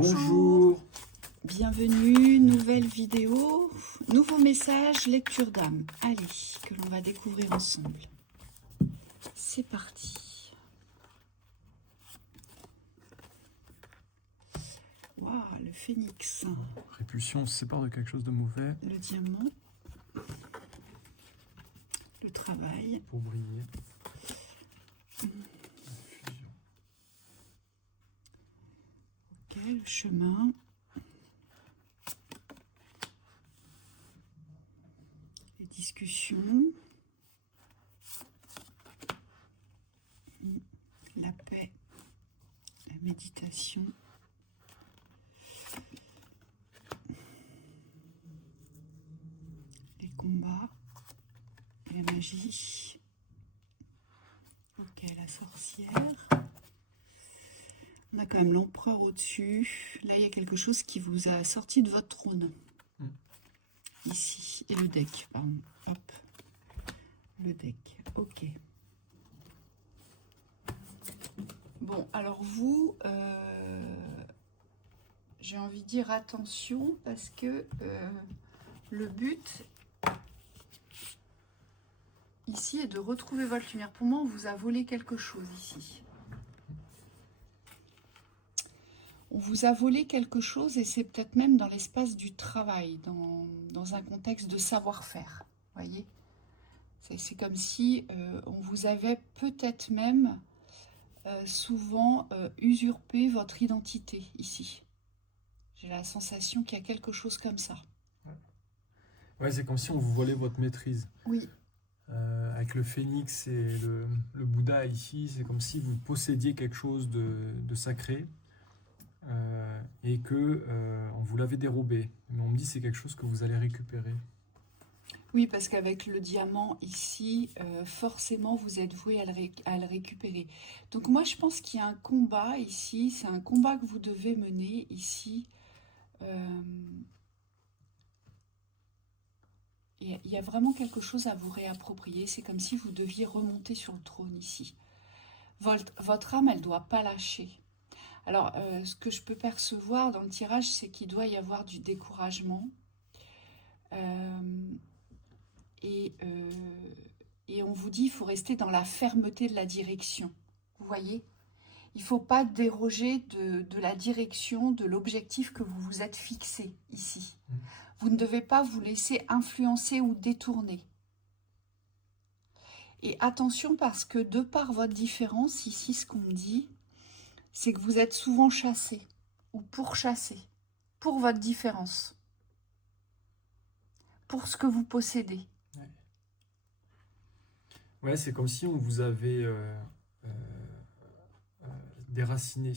Bonjour, bienvenue, nouvelle vidéo, nouveau message, lecture d'âme. Allez, que l'on va découvrir ensemble. C'est parti. Waouh, le phénix. Répulsion, on se sépare de quelque chose de mauvais. Le diamant. Le travail. Pour briller. La fusion. Ok, le chemin. Les discussions. La paix. La méditation. Les combats. La magie. Ok, la sorcière. On a quand même l'empereur au-dessus. Là, il y a quelque chose qui vous a sorti de votre trône. Ici. Et le deck, pardon. Hop. Le deck. Ok. Bon, alors vous, j'ai envie de dire attention parce que le but ici est de retrouver votre lumière. Pour moi, on vous a volé quelque chose ici. On vous a volé quelque chose et c'est peut-être même dans l'espace du travail, dans un contexte de savoir-faire. Voyez, c'est comme si on vous avait peut-être même souvent usurpé votre identité ici. J'ai la sensation qu'il y a quelque chose comme ça. Ouais, c'est comme si on vous volait votre maîtrise. Oui. Avec le phénix et le Bouddha ici, c'est comme si vous possédiez quelque chose de sacré et que on vous l'avait dérobé. Mais on me dit que c'est quelque chose que vous allez récupérer. Oui, parce qu'avec le diamant ici, forcément, vous êtes voué à le récupérer. Donc moi, je pense qu'il y a un combat ici. C'est un combat que vous devez mener ici. Il y a vraiment quelque chose à vous réapproprier. C'est comme si vous deviez remonter sur le trône ici. Votre âme, elle ne doit pas lâcher. Alors, ce que je peux percevoir dans le tirage, c'est qu'il doit y avoir du découragement. Et on vous dit, il faut rester dans la fermeté de la direction. Vous voyez ? Il ne faut pas déroger de la direction, de l'objectif que vous vous êtes fixé ici. Vous ne devez pas vous laisser influencer ou détourner. Et attention parce que de par votre différence, ici ce qu'on me dit, c'est que vous êtes souvent chassé ou pourchassé pour votre différence, pour ce que vous possédez. Ouais, c'est comme si on vous avait déraciné.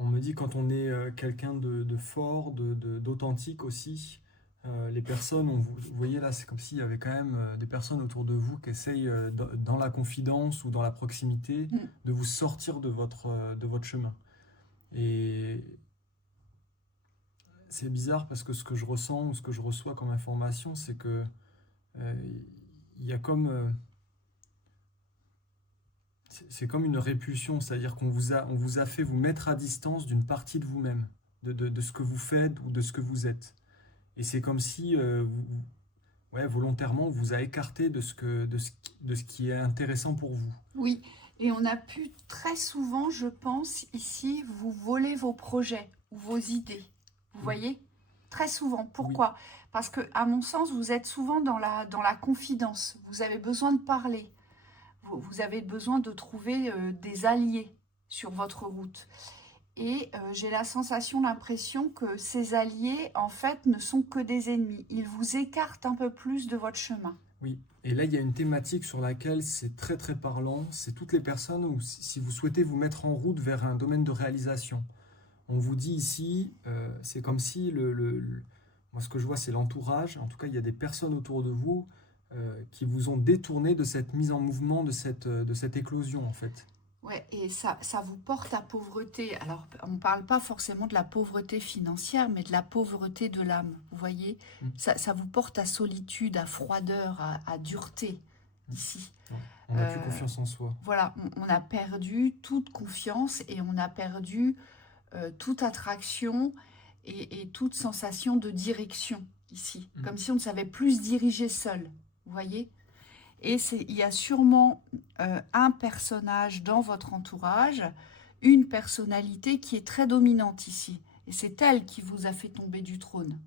On me dit quand on est quelqu'un de fort, d'authentique aussi, les personnes, vous voyez là, c'est comme s'il y avait quand même des personnes autour de vous qui essayent, dans la confidence ou dans la proximité, de vous sortir de votre chemin. Et c'est bizarre parce que ce que je ressens ou ce que je reçois comme information, c'est que il y a comme... c'est comme une répulsion, c'est-à-dire qu'on vous a fait vous mettre à distance d'une partie de vous-même, de ce que vous faites ou de ce que vous êtes. Et c'est comme si, volontairement, on vous a écarté de ce qui est intéressant pour vous. Oui, et on a pu très souvent, je pense, ici, vous voler vos projets ou vos idées. Vous voyez ? Très souvent. Pourquoi ? Parce que, à mon sens, vous êtes souvent dans la confidence. Vous avez besoin de parler. Vous avez besoin de trouver des alliés sur votre route. Et j'ai la sensation, l'impression que ces alliés, en fait, ne sont que des ennemis. Ils vous écartent un peu plus de votre chemin. Oui, et là, il y a une thématique sur laquelle c'est très très parlant. C'est toutes les personnes où, si vous souhaitez vous mettre en route vers un domaine de réalisation. On vous dit ici, c'est comme si moi ce que je vois c'est l'entourage, en tout cas il y a des personnes autour de vous qui vous ont détourné de cette mise en mouvement, de cette éclosion en fait. Ouais, et ça vous porte à pauvreté. Alors, on ne parle pas forcément de la pauvreté financière, mais de la pauvreté de l'âme, vous voyez. Ça vous porte à solitude, à froideur, à dureté, ici. Ouais. On n'a plus confiance en soi. Voilà, on a perdu toute confiance et on a perdu toute attraction et toute sensation de direction ici. Comme si on ne savait plus se diriger seul, vous voyez. Et il y a sûrement un personnage dans votre entourage, une personnalité qui est très dominante ici. Et c'est elle qui vous a fait tomber du trône.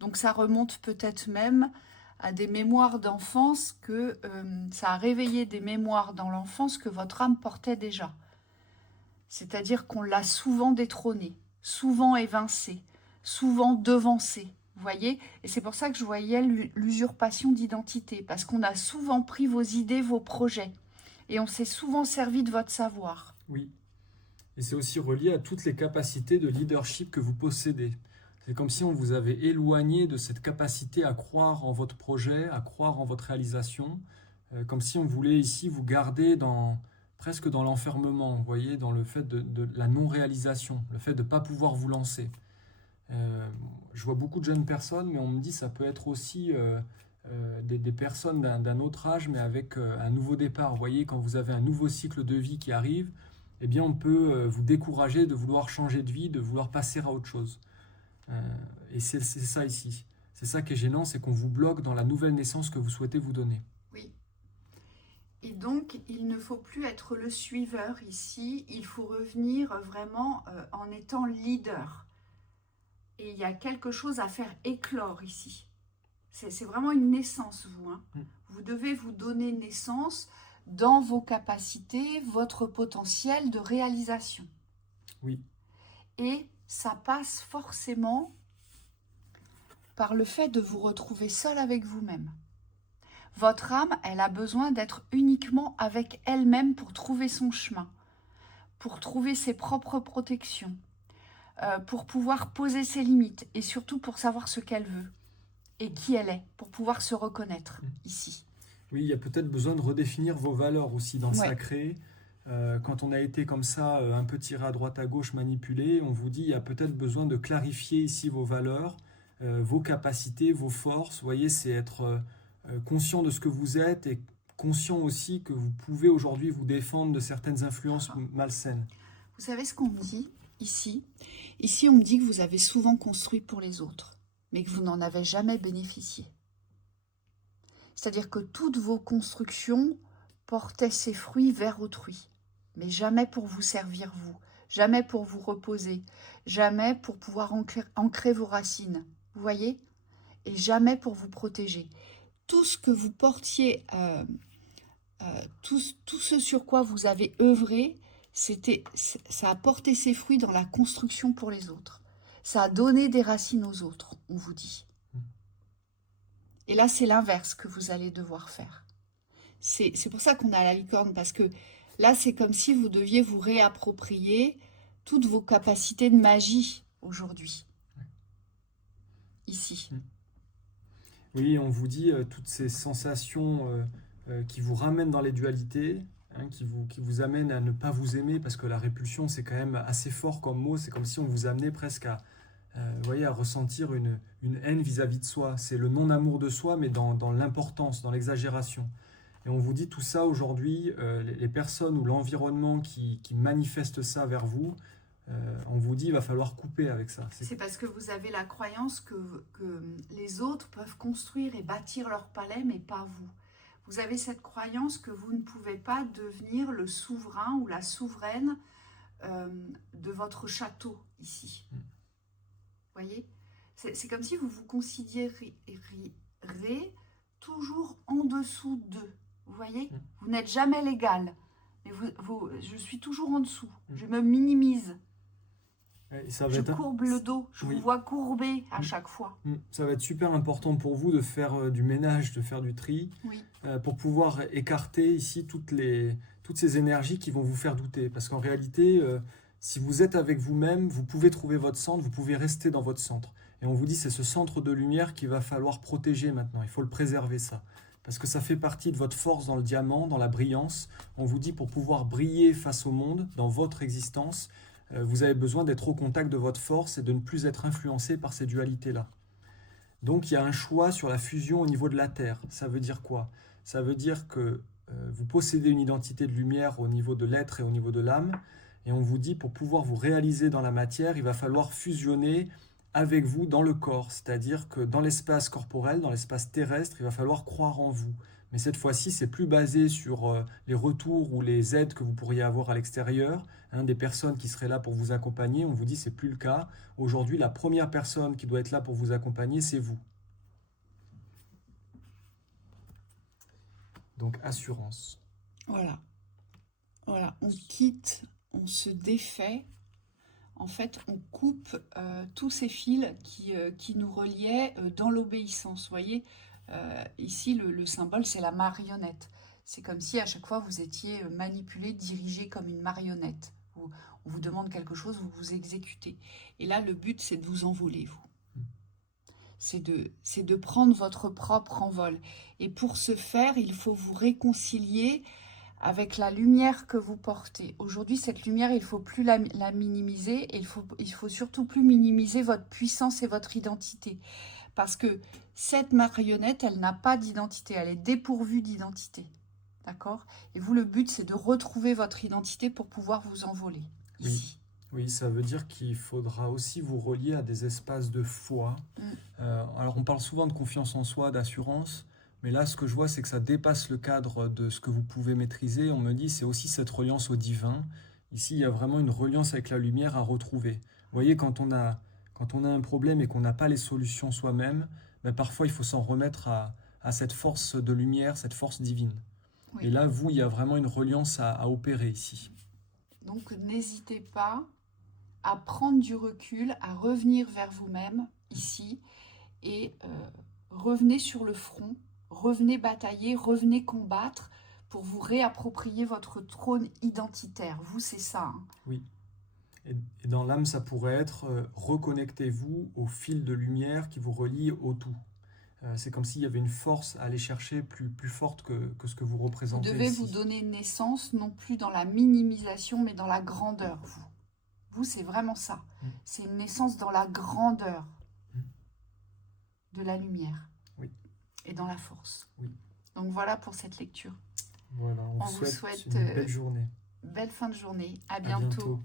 Donc ça remonte peut-être même à des mémoires d'enfance, que ça a réveillé des mémoires dans l'enfance que votre âme portait déjà. C'est-à-dire qu'on l'a souvent détrôné, souvent évincé, souvent devancé. Vous voyez? Et c'est pour ça que je voyais l'usurpation d'identité, parce qu'on a souvent pris vos idées, vos projets, et on s'est souvent servi de votre savoir. Oui. Et c'est aussi relié à toutes les capacités de leadership que vous possédez. C'est comme si on vous avait éloigné de cette capacité à croire en votre projet, à croire en votre réalisation, comme si on voulait ici vous garder presque dans l'enfermement, vous voyez, dans le fait de la non-réalisation, le fait de ne pas pouvoir vous lancer. Je vois beaucoup de jeunes personnes, mais on me dit que ça peut être aussi des personnes d'un autre âge, mais avec un nouveau départ. Vous voyez, quand vous avez un nouveau cycle de vie qui arrive, eh bien, on peut vous décourager de vouloir changer de vie, de vouloir passer à autre chose. Et c'est ça ici. C'est ça qui est gênant, c'est qu'on vous bloque dans la nouvelle naissance que vous souhaitez vous donner. Oui. Et donc, il ne faut plus être le suiveur ici, il faut revenir vraiment en étant leader. Et il y a quelque chose à faire éclore ici. C'est vraiment une naissance, vous. Hein. Vous devez vous donner naissance dans vos capacités, votre potentiel de réalisation. Oui. Et ça passe forcément par le fait de vous retrouver seul avec vous-même. Votre âme, elle a besoin d'être uniquement avec elle-même pour trouver son chemin, pour trouver ses propres protections, pour pouvoir poser ses limites et surtout pour savoir ce qu'elle veut et qui elle est, pour pouvoir se reconnaître ici. Oui, il y a peut-être besoin de redéfinir vos valeurs aussi dans le sacré. Quand on a été comme ça, un peu tiré à droite à gauche, manipulé, on vous dit il y a peut-être besoin de clarifier ici vos valeurs, vos capacités, vos forces. Vous voyez, c'est être conscient de ce que vous êtes et conscient aussi que vous pouvez aujourd'hui vous défendre de certaines influences malsaines. Vous savez ce qu'on me dit ici? Ici, on me dit que vous avez souvent construit pour les autres, mais que vous n'en avez jamais bénéficié. C'est-à-dire que toutes vos constructions portaient ses fruits vers autrui, mais jamais pour vous servir vous, jamais pour vous reposer, jamais pour pouvoir ancrer vos racines, vous voyez? Et jamais pour vous protéger. Tout ce que vous portiez, tout ce sur quoi vous avez œuvré, ça a porté ses fruits dans la construction pour les autres. Ça a donné des racines aux autres, on vous dit. Et là, c'est l'inverse que vous allez devoir faire. C'est pour ça qu'on a la licorne, parce que là, c'est comme si vous deviez vous réapproprier toutes vos capacités de magie aujourd'hui. Ici. Oui, on vous dit toutes ces sensations qui vous ramènent dans les dualités, qui vous amènent à ne pas vous aimer, parce que la répulsion, c'est quand même assez fort comme mot. C'est comme si on vous amenait presque à, vous voyez, à ressentir une haine vis-à-vis de soi. C'est le non-amour de soi, mais dans l'importance, dans l'exagération. Et on vous dit tout ça aujourd'hui, les personnes ou l'environnement qui manifestent ça vers vous, on vous dit il va falloir couper avec ça. C'est parce que vous avez la croyance que les autres peuvent construire et bâtir leur palais, mais pas vous. Vous avez cette croyance que vous ne pouvez pas devenir le souverain ou la souveraine de votre château ici. Vous voyez? C'est comme si vous vous considériez toujours en dessous d'eux. Vous voyez? Vous n'êtes jamais l'égal. Mais je suis toujours en dessous. Je me minimise. Je courbe le dos. Je vous vois courber à chaque fois. Ça va être super important pour vous de faire du ménage, de faire du tri, pour pouvoir écarter ici toutes ces énergies qui vont vous faire douter. Parce qu'en réalité, si vous êtes avec vous-même, vous pouvez trouver votre centre, vous pouvez rester dans votre centre. Et on vous dit c'est ce centre de lumière qu'il va falloir protéger maintenant. Il faut le préserver, ça. Parce que ça fait partie de votre force dans le diamant, dans la brillance. On vous dit pour pouvoir briller face au monde, dans votre existence, vous avez besoin d'être au contact de votre force et de ne plus être influencé par ces dualités-là. Donc il y a un choix sur la fusion au niveau de la Terre. Ça veut dire quoi? Ça veut dire que vous possédez une identité de lumière au niveau de l'être et au niveau de l'âme, Et on vous dit, pour pouvoir vous réaliser dans la matière, il va falloir fusionner avec vous dans le corps. C'est-à-dire que dans l'espace corporel, dans l'espace terrestre, il va falloir croire en vous. Mais cette fois-ci, c'est plus basé sur les retours ou les aides que vous pourriez avoir à l'extérieur, hein, des personnes qui seraient là pour vous accompagner. On vous dit, c'est plus le cas. Aujourd'hui, la première personne qui doit être là pour vous accompagner, c'est vous. Donc, assurance. Voilà. Voilà, on quitte, on se défait. En fait, on coupe tous ces fils qui nous reliaient dans l'obéissance. Vous voyez, ici, le symbole, c'est la marionnette. C'est comme si à chaque fois, vous étiez manipulé, dirigé comme une marionnette. On vous demande quelque chose, vous vous exécutez. Et là, le but, c'est de vous envoler, vous. C'est de prendre votre propre envol. Et pour ce faire, il faut vous réconcilier avec la lumière que vous portez. Aujourd'hui, cette lumière, il ne faut plus la minimiser et il faut surtout plus minimiser votre puissance et votre identité. Parce que cette marionnette, elle n'a pas d'identité, elle est dépourvue d'identité. D'accord? Et vous, le but, c'est de retrouver votre identité pour pouvoir vous envoler. Ici. Oui, ça veut dire qu'il faudra aussi vous relier à des espaces de foi. Alors, on parle souvent de confiance en soi, d'assurance. Mais là, ce que je vois, c'est que ça dépasse le cadre de ce que vous pouvez maîtriser. On me dit, c'est aussi cette reliance au divin. Ici, il y a vraiment une reliance avec la lumière à retrouver. Vous voyez, quand on a un problème et qu'on n'a pas les solutions soi-même, ben parfois, il faut s'en remettre à cette force de lumière, cette force divine. Oui. Et là, vous, il y a vraiment une reliance à opérer ici. Donc, n'hésitez pas à prendre du recul, à revenir vers vous-même, ici, et revenez sur le front. Revenez batailler, revenez combattre pour vous réapproprier votre trône identitaire. Vous, c'est ça. Hein. Oui. Et dans l'âme, ça pourrait être reconnectez-vous au fil de lumière qui vous relie au tout. C'est comme s'il y avait une force à aller chercher plus forte que ce que vous représentez. Vous devez ici. vous donner naissance, non plus dans la minimisation, mais dans la grandeur. Vous, c'est vraiment ça. C'est une naissance dans la grandeur de la lumière. Et dans la force. Oui. Donc voilà pour cette lecture. Voilà, on vous souhaite une belle journée. Belle fin de journée. À bientôt.